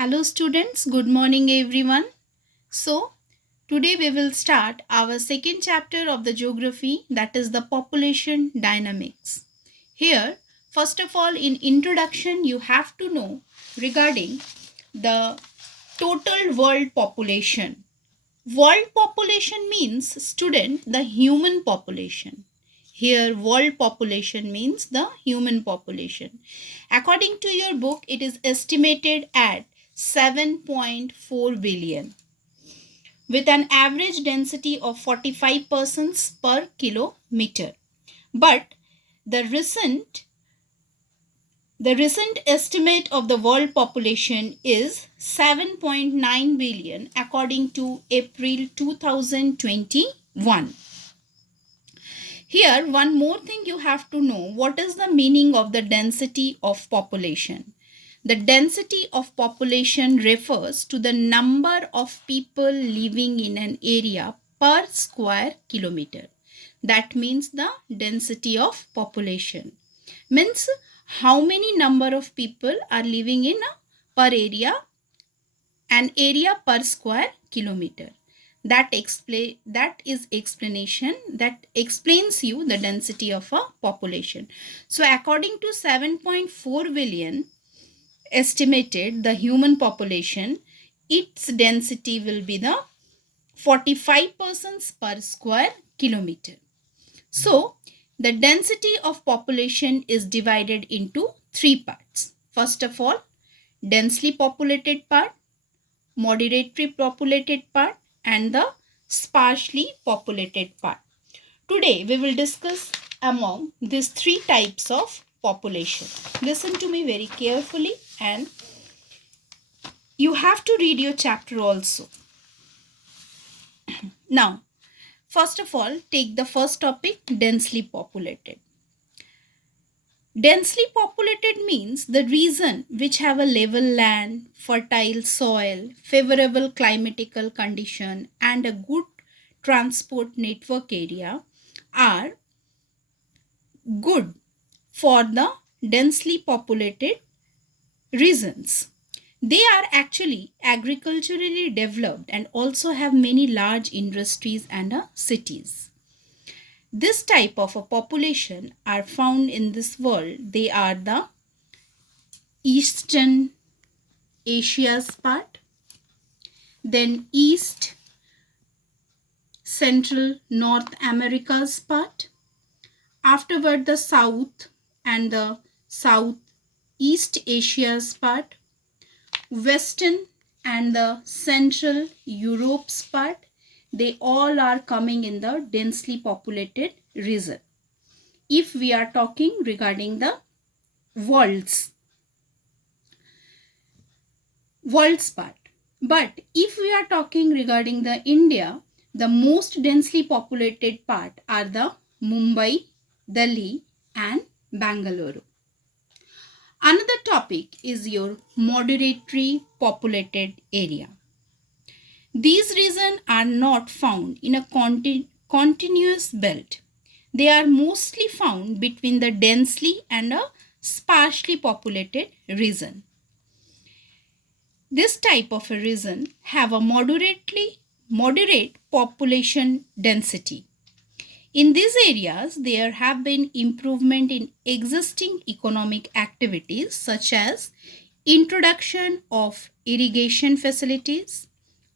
Hello students, good morning everyone. So, today we will start our second chapter of the geography, that is the population dynamics. Here, first of all, in introduction you have to know regarding the total world population. World population means, student, the human population. Here world population means the human population. According to your book, it is estimated at 7.4 billion with an average density of 45 persons per kilometer. But the recent the recent estimate of the world population is 7.9 billion according to April 2021. Here, one more thing you have to know, what is the meaning of the density of population? The density of population refers to the number of people living in an area per square kilometer. That means the density of population. Means how many number of people are living in a per area, an area per square kilometer. That is explanation that explains you the density of a population. So according to 7.4 billion estimated the human population, its density will be the 45 persons per square kilometer. So the density of population is divided into three parts. First of all, densely populated part, moderately populated part, and the sparsely populated part. Today we will discuss among these three types of population. Listen to me very carefully and you have to read your chapter also. Now, first of all, take the first topic, densely populated. Densely populated means the region which have a level land, fertile soil, favorable climatical condition and a good transport network area are good for the densely populated regions. They are actually agriculturally developed and also have many large industries and cities. This type of a population are found in this world. They are the Eastern Asia's part, then East Central North America's part, afterward the South and the Southeast Asia's part, Western and the Central Europe's part. They all are coming in the densely populated region. If we are talking regarding the world's part. But if we are talking regarding the India, the most densely populated part are the Mumbai, Delhi and Bangalore. Another topic is your moderately populated area. These regions are not found in a continuous belt. They are mostly found between the densely and a sparsely populated region. This type of a region have a moderate population density. In these areas, there have been improvement in existing economic activities such as introduction of irrigation facilities.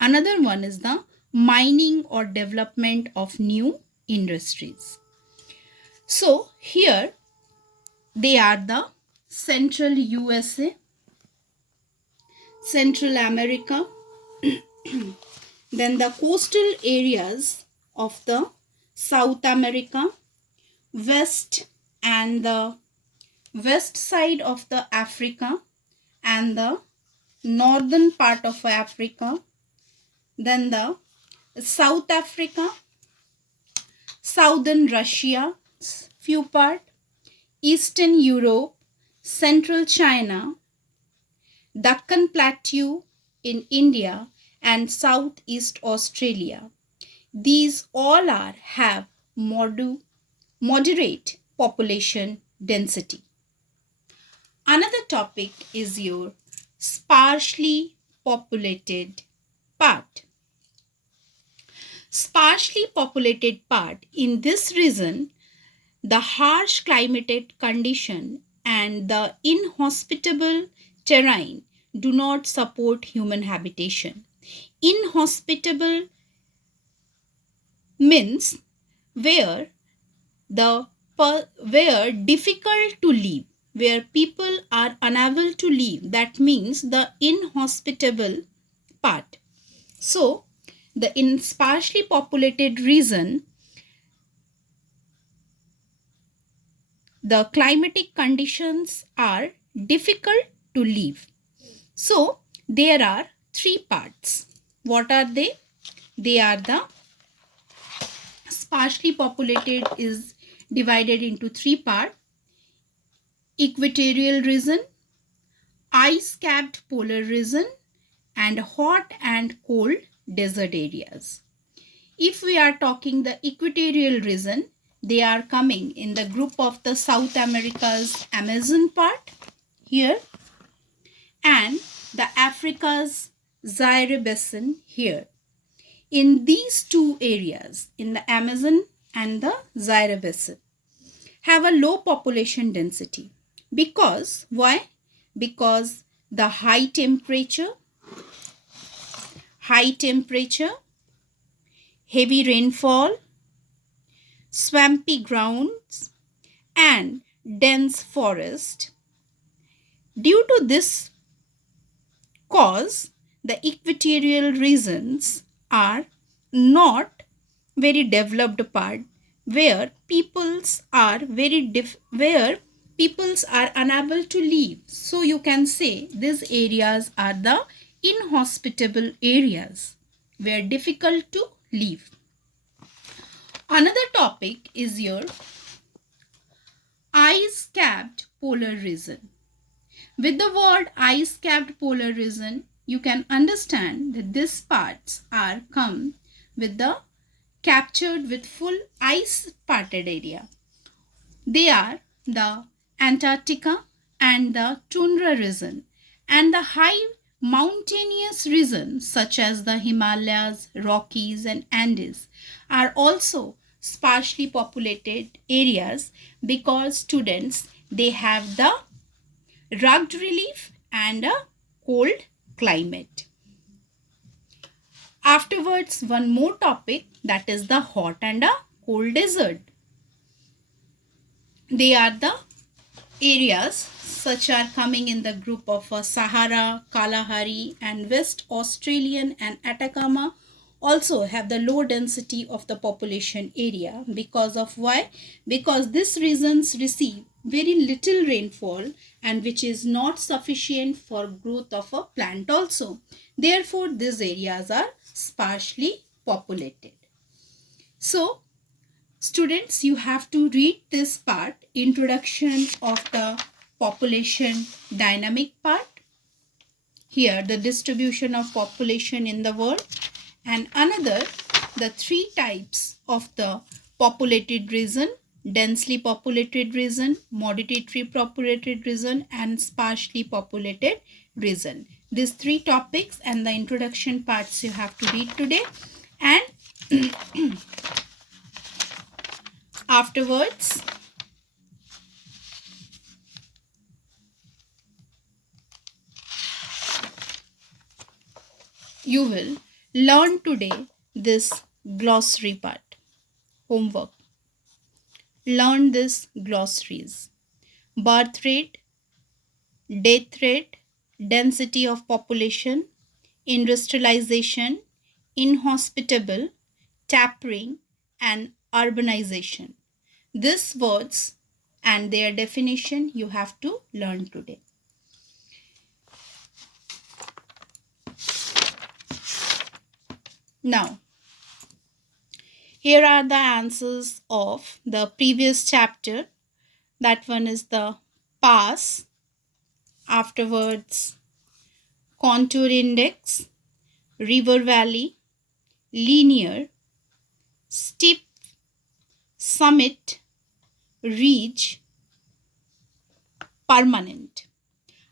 Another one is the mining or development of new industries. So here they are the Central USA, Central America, then the coastal areas of the South America, West and the west side of the Africa and the northern part of Africa, then the South Africa, southern Russia, few part, Eastern Europe, Central China, Deccan Plateau in India and Southeast Australia. These all have moderate population density. Another topic is your sparsely populated part. Sparsely populated part. In this region, the harsh climatic condition and the inhospitable terrain do not support human habitation. Inhospitable means where the where difficult to live, where people are unable to live, that means the inhospitable part. So the in sparsely populated region, the climatic conditions are difficult to live. So there are three parts. What are they? They are the sparsely populated is divided into three parts: equatorial region, ice-capped polar region, and hot and cold desert areas. If we are talking the equatorial region, they are coming in the group of the South America's Amazon part here and the Africa's Zaire basin here. In these two areas, in the Amazon and the Zaire basin, have a low population density. Because why? Because the high temperature, heavy rainfall, swampy grounds, and dense forest. Due to this cause, the equatorial regions are not very developed part, where peoples are unable to live. So you can say these areas are the inhospitable areas where difficult to live. Another topic is your ice-capped polar region. With the word ice-capped polar region, you can understand that these parts are come with the captured with full ice parted area. They are the Antarctica and the tundra region, and the high mountainous regions such as the Himalayas, Rockies, and Andes are also sparsely populated areas because students they have the rugged relief and a cold climate. Afterwards, one more topic, that is the hot and a cold desert. They are the areas such are coming in the group of Sahara, Kalahari, and West Australian and Atacama also have the low density of the population area. Because of why? Because these regions receive very little rainfall and which is not sufficient for growth of a plant also. Therefore, these areas are sparsely populated. So, students, you have to read this part, introduction of the population dynamic part. Here, the distribution of population in the world, and another, the three types of the populated region: densely populated region, moderately populated region, and sparsely populated region. These three topics and the introduction parts you have to read today, and afterwards you will learn today this glossary part. Homework. Learn this glossaries: birth rate, death rate, density of population, industrialization, inhospitable, tapering, and urbanization. These words and their definition you have to learn today. Now, here are the answers of the previous chapter. That one is the pass. Afterwards, contour index, river valley, linear, steep, summit, ridge, permanent.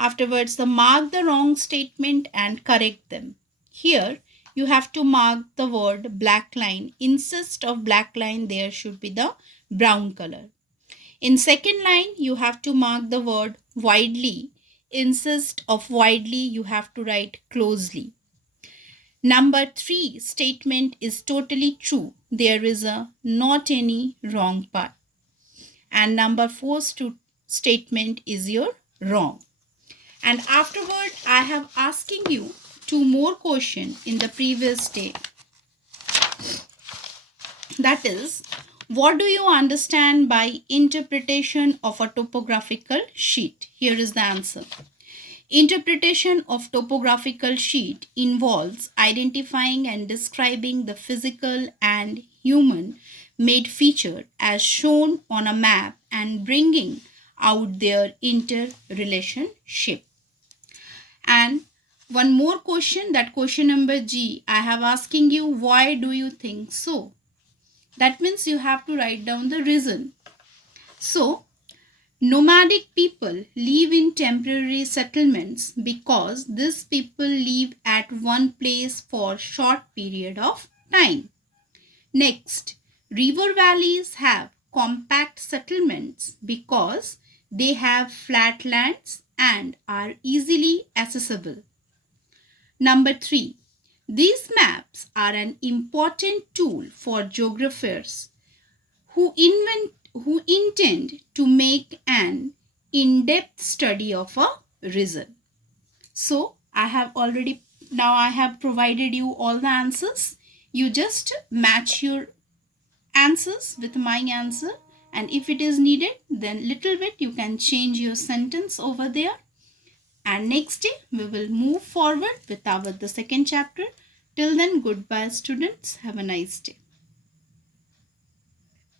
Afterwards, the mark the wrong statement and correct them. Here, you have to mark the word black line. Instead of black line, there should be the brown color. In second line, you have to mark the word widely. Instead of widely, you have to write closely. Number 3 statement is totally true. There is a not any wrong part. And number 4 statement is your wrong. And afterward, I have asking you 2 more questions in the previous day. That is, what do you understand by interpretation of a topographical sheet? Here is the answer. Interpretation of topographical sheet involves identifying and describing the physical and human made feature as shown on a map and bringing out their interrelationship. And one more question, that question number G, I have asking you, why do you think so? That means you have to write down the reason. So, nomadic people live in temporary settlements because these people live at one place for short period of time. Next, river valleys have compact settlements because they have flat lands and are easily accessible. Number 3, these maps are an important tool for geographers who intend to make an in-depth study of a region. So I have provided you all the answers. You just match your answers with my answer, and if it is needed, then little bit you can change your sentence over there. And next day we will move forward with the second chapter. Till then, goodbye students. Have a nice day.